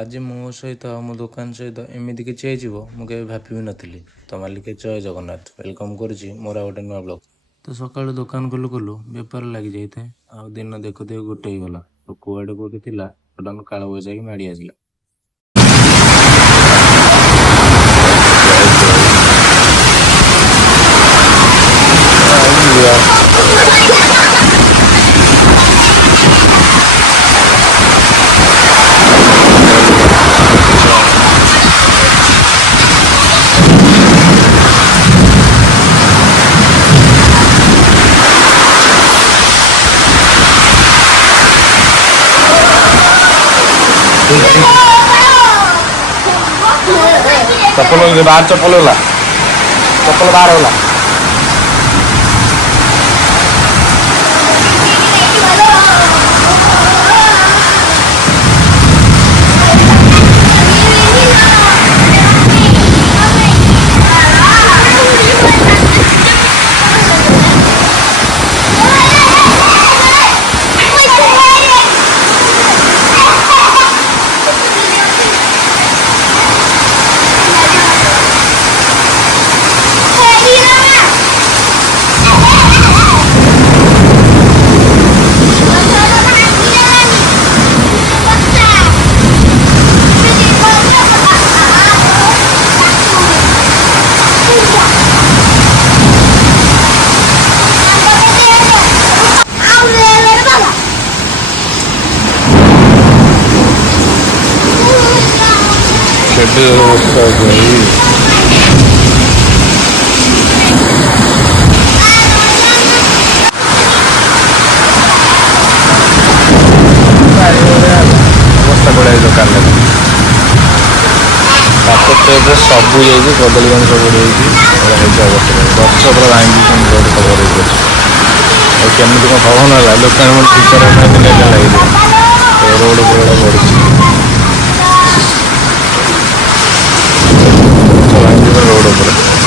ଆଜି ମୋ ସହିତ ମୋ ଦୋକାନ ସହିତ ଏମିତି କିଛି ହେଇଯିବ ମୁଁ କେବେ ଭାବିବି ନଥିଲି। ତ ମାଲିକ ଜୟ ଜଗନ୍ନାଥ, ୱେଲକମ୍ କରୁଛି ମୋର ଆଉ ଗୋଟେ ନୂଆ ବ୍ଲଗ। ତ ସକାଳୁ ଦୋକାନ ଖୋଲୁ ଖୋଲୁ ବେପାର ଲାଗିଯାଇଥାଏ, ଆଉ ଦିନ ଦେଖୁ ଦେଖୁ ଗୋଟେ ହେଇଗଲା। ତ କୁଆଡ଼େ କୋଉଠି ଥିଲା ସଡନ୍ କାଳବୈଶାଖୀ ମାଡ଼ି ଆସିଲା। चप्पल बाहर, चप्पल होला, चप्पल बाहर होला। अवस्था बढ़िया दुकान में सब जाइए कदली गंज सब अवस्था गच पूरा भांगी रोड कवर होमती कौन पवन है लोक ठीक कर लगे रोड पूरा बढ़ी भांगी रोड पूरा सब